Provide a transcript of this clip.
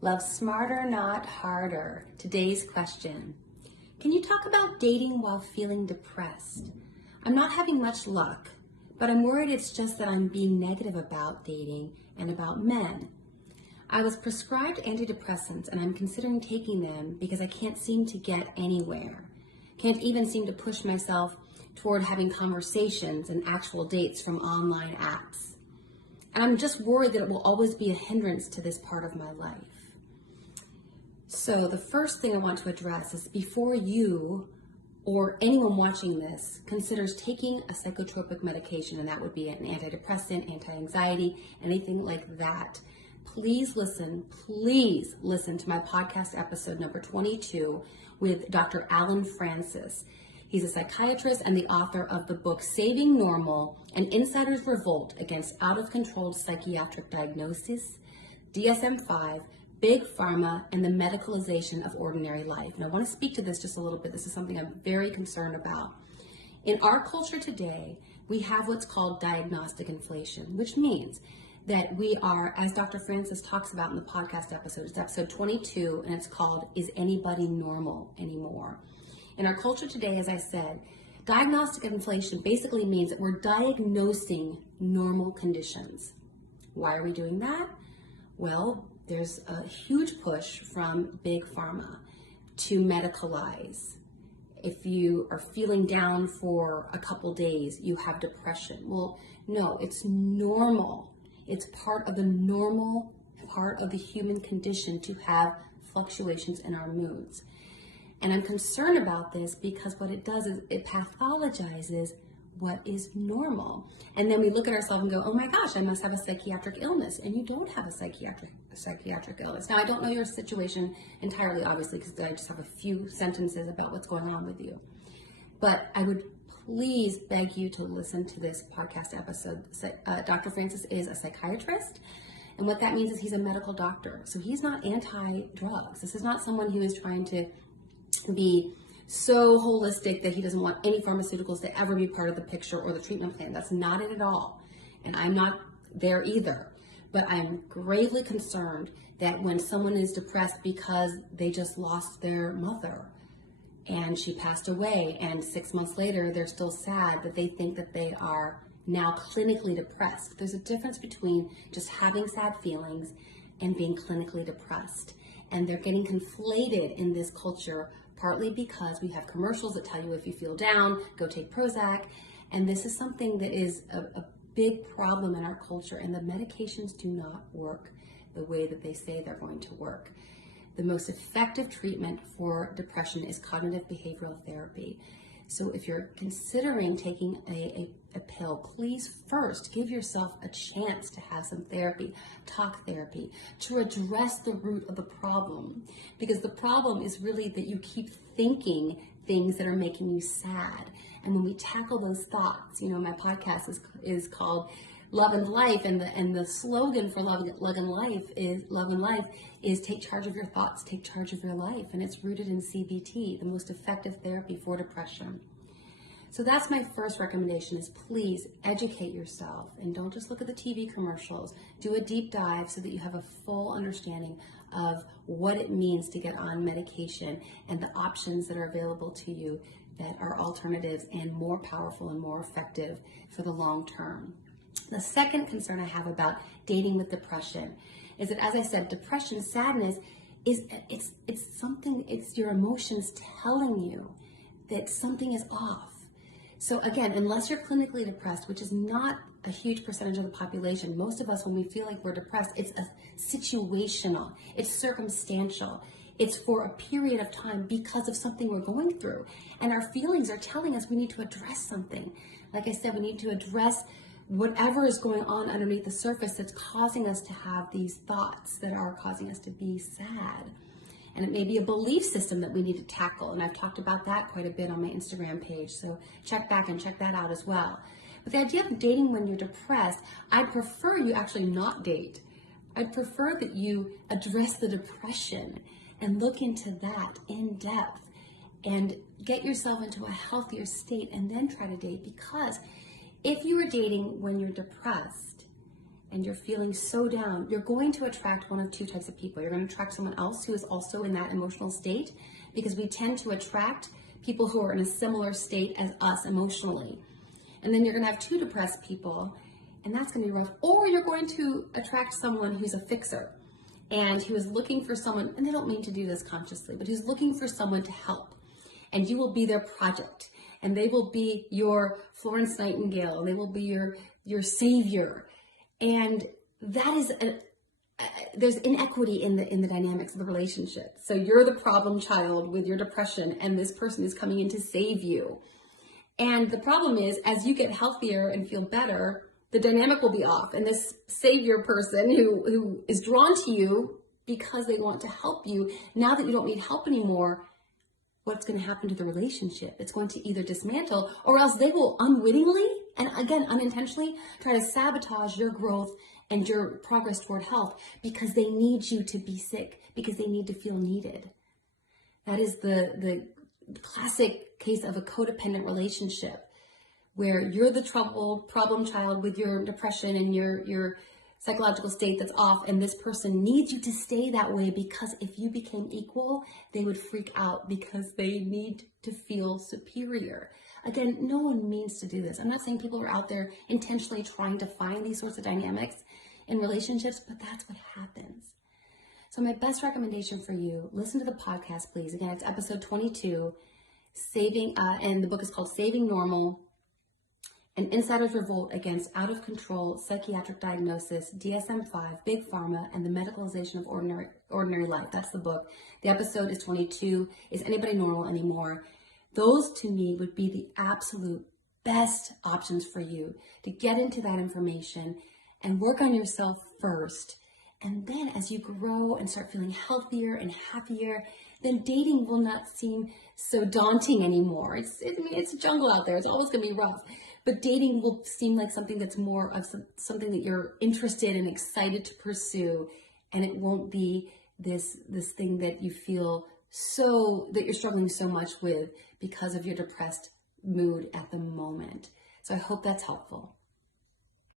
Love smarter, not harder. Today's question: can you talk about dating while feeling depressed? I'm not having much luck, but I'm worried it's just that I'm being negative about dating and about men. I was prescribed antidepressants and I'm considering taking them because I can't seem to get anywhere. Can't even seem to push myself toward having conversations and actual dates from online apps. And I'm just worried that it will always be a hindrance to this part of my life. So the first thing I want to address is before you or anyone watching this considers taking a psychotropic medication, and that would be an antidepressant, anti-anxiety, anything like that, please listen to my podcast episode number 22 with Dr. Alan Francis. He's a psychiatrist and the author of the book Saving Normal: An Insider's Revolt Against Out-of-Controlled Psychiatric Diagnosis, DSM-5, Big Pharma, and the Medicalization of Ordinary Life. And I want to speak to this just a little bit. This is something I'm very concerned about. In our culture today, we have what's called diagnostic inflation, which means that we are, as Dr. Francis talks about in the podcast episode, it's episode 22, and it's called, Is Anybody Normal Anymore? In our culture today, as I said, diagnostic inflation basically means that we're diagnosing normal conditions. Why are we doing that? Well, there's a huge push from Big Pharma to medicalize. If you are feeling down for a couple days, you have depression. Well, no, it's normal. It's part of the normal part of the human condition to have fluctuations in our moods. And I'm concerned about this because what it does is it pathologizes what is normal. And then we look at ourselves and go, oh my gosh, I must have a psychiatric illness. And you don't have a psychiatric illness. Now, I don't know your situation entirely, obviously, because I just have a few sentences about what's going on with you. But I would please beg you to listen to this podcast episode. Dr. Francis is a psychiatrist. And what that means is he's a medical doctor. So he's not anti-drugs. This is not someone who is trying to be so holistic that he doesn't want any pharmaceuticals to ever be part of the picture or the treatment plan. That's not it at all. And I'm not there either. But I'm gravely concerned that when someone is depressed because they just lost their mother and she passed away, and 6 months later they're still sad, that they think that they are now clinically depressed. There's a difference between just having sad feelings and being clinically depressed. And they're getting conflated in this culture, partly because we have commercials that tell you if you feel down, go take Prozac. And this is something that is a big problem in our culture, and the medications do not work the way that they say they're going to work. The most effective treatment for depression is cognitive behavioral therapy. So if you're considering taking a pill, please first give yourself a chance to have some therapy, talk therapy, to address the root of the problem. Because the problem is really that you keep thinking things that are making you sad. And when we tackle those thoughts, you know, my podcast is called Love and Life, and the slogan for Love and Life is take charge of your thoughts, take charge of your life, and it's rooted in CBT, the most effective therapy for depression. So that's my first recommendation: is please educate yourself and don't just look at the TV commercials. Do a deep dive so that you have a full understanding of what it means to get on medication and the options that are available to you that are alternatives and more powerful and more effective for the long term. The second concern I have about dating with depression is that, as I said, depression, sadness, it's your emotions telling you that something is off. So again, unless you're clinically depressed, which is not a huge percentage of the population, most of us, when we feel like we're depressed, it's situational, it's circumstantial. It's for a period of time because of something we're going through. And our feelings are telling us we need to address something. Like I said, we need to address whatever is going on underneath the surface that's causing us to have these thoughts that are causing us to be sad. And it may be a belief system that we need to tackle. And I've talked about that quite a bit on my Instagram page. So check back and check that out as well. But the idea of dating when you're depressed, I'd prefer you actually not date. I'd prefer that you address the depression and look into that in depth and get yourself into a healthier state and then try to date. Because if you are dating when you're depressed and you're feeling so down, you're going to attract one of two types of people. You're going to attract someone else who is also in that emotional state, because we tend to attract people who are in a similar state as us emotionally. And then you're going to have two depressed people, and that's going to be rough. Or you're going to attract someone who's a fixer and who is looking for someone, and they don't mean to do this consciously, but who's looking for someone to help. And you will be their project, and they will be your Florence Nightingale, and they will be your savior. And that is there's inequity in the dynamics of the relationship. So you're the problem child with your depression, and this person is coming in to save you. And the problem is, as you get healthier and feel better, the dynamic will be off. And this savior person who is drawn to you because they want to help you, now that you don't need help anymore, what's going to happen to the relationship? It's going to either dismantle, or else they will unwittingly, and again, unintentionally, try to sabotage your growth and your progress toward health, because they need you to be sick, because they need to feel needed. That is the classic case of a codependent relationship, where you're the problem child with your depression and your psychological state that's off, and this person needs you to stay that way, because if you became equal, they would freak out because they need to feel superior. Again, no one means to do this. I'm not saying people are out there intentionally trying to find these sorts of dynamics in relationships, but that's what happens. So my best recommendation for you, listen to the podcast, please. Again, it's episode 22, and the book is called Saving Normal: An Insider's Revolt Against Out-of-Control Psychiatric Diagnosis, DSM-5, Big Pharma, and the Medicalization of Ordinary Life. That's the book. The episode is 22, Is Anybody Normal Anymore? Those, to me, would be the absolute best options for you to get into that information and work on yourself first. And then as you grow and start feeling healthier and happier, then dating will not seem so daunting anymore. It's a jungle out there. It's always going to be rough. But dating will seem like something that's more of something that you're interested and excited to pursue. And it won't be this thing that you feel that you're struggling so much with because of your depressed mood at the moment. So I hope that's helpful.